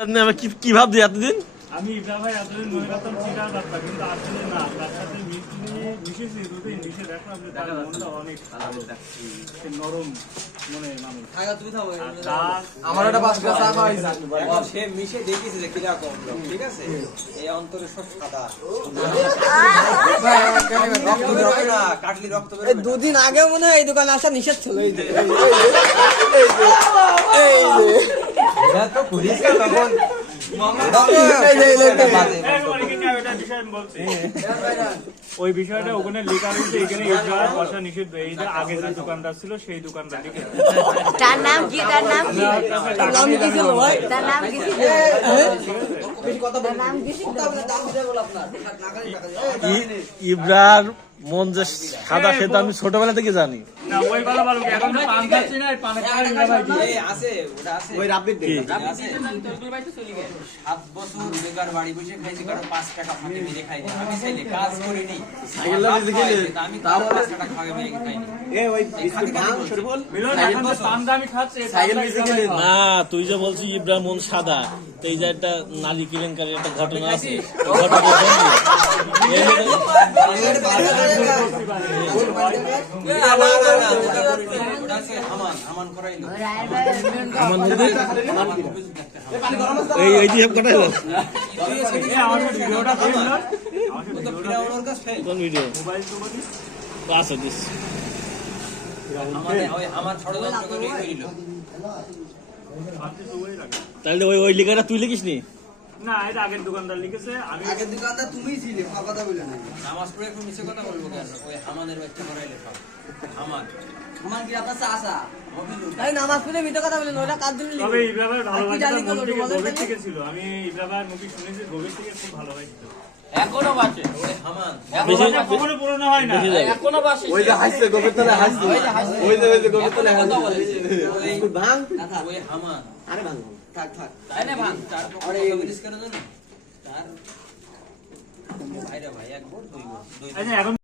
কি ভাবছি এতদিন আমি ইব্রাহিম ভাই এতদিন মনে করতাম চিনার ব্যাপার, কিন্তু আসলে না, তার সাথে মিশেছি, দুটোই মিশে দেখলাম যে তার মনটা অনেক সে নরম মনে মানুষ। আমার একটা পাঁচ গ্লাস চা খাওয়াই সে মিশে দেখিয়েছে যে কিরকম লোক, ঠিক আছে? এই অন্তরে সব সাদা রক্ত বেরোবে না, কাটলি রক্ত বেরোবে না। দুদিন আগে মনে হয় এই দোকানে আসা নিষেধ ছিল। এই যে তো পুলিশ তখন ওই বিষয়টা ওখানে লেখা রয়েছে, এখানে ইব্রাহিম বসা নিষেধ। এই যে আগে যে দোকানদার ছিল সেই দোকানদার লিখে তার নাম কি? তার নাম কি? নাম কি ছিল ভাই? তার নাম কি ছিল? তার নাম কি ছিল? ইব্রার মন যে সাদা সেটা আমি ছোটবেলা থেকে জানি। না, ওই ভালো ভালো এখন তো পান খাচ্ছি না, পানের টাকা ইব্রাহিম ভাই এই আছে, ওটা আছে। ওই রাব্বির দিকে আছে। 7 বছর বেকার বাড়ি বসে খাইছি, কারো 5 টাকা ফাঁকে মেরে খাইনি। আমি চাইলে কাজ করিনি, আমি তাও 5 টাকা ফাঁকে মেরে খাইনি। ওই বিস্কুট ভাঙ সরবল মিলন এখন তো পান দামি খাচ্ছে, সাইকেল মিশে গেলে না তুই যে বলছিস ইব্রাহিম মন সাদা, তো এই যে একটা নারী কেলেঙ্কারি একটা ঘটনা আছে, ঘটনা হামান করাইলো। রায়ের ভাই আমার মধ্যে এই যে কথা হলো আমার ভিডিওটা দেখলাম, তো ফিরাউনের কাছে ফেল। কোন ভিডিও মোবাইল তো বলি আছে দিস আমার ষড়যন্ত্র করে ফিরিল। ভাবছি তো ওই লাগে। তাহলে ওই লেখাটা তুই লিখিস নি? না, এটা আগের দোকানদার লিখেছে। আমি আগের দোকানদার তুমিই ছিলে, কথা বলে না। নামাজ পড়ে এখন মিছে কথা বলবো কেন? ওই হামানের বাচ্চা করাইলে সব হামান আমার কি আপনার চাচা? এই নামাজ পড়ে মিথ্যা কথা বলেন, ওটা কার জন্য তবে লিখে? ইব্রাহিমের আপনি ভালোবাসা জানি মন তো থেকে বলেন গভীর তো? থেকে ছিল। আমি ইব্রাহিমের মুখে শুনেছি গভীর থেকে খুব ভালোবাসত। এখনো বাঁচে ওই হামান। ভালোবাসা কখনো পুরনো হয় না। বেশি যাবে। এখনো বাঁচে। ওই যে হাসছে গোবিন্দতলা হাসছে, ওই যে গোবিন্দতলা কথা হাসছে। বলে বিস্কুট ভাঙ, ওই হামান। আরে ভাঙ, থাক থাক। তাই না ভাঙ? তার পরে পুলিশ করে দেন। তার ভাইরা ভাই, এক ভোট দুই ভোট। আচ্ছা, এখন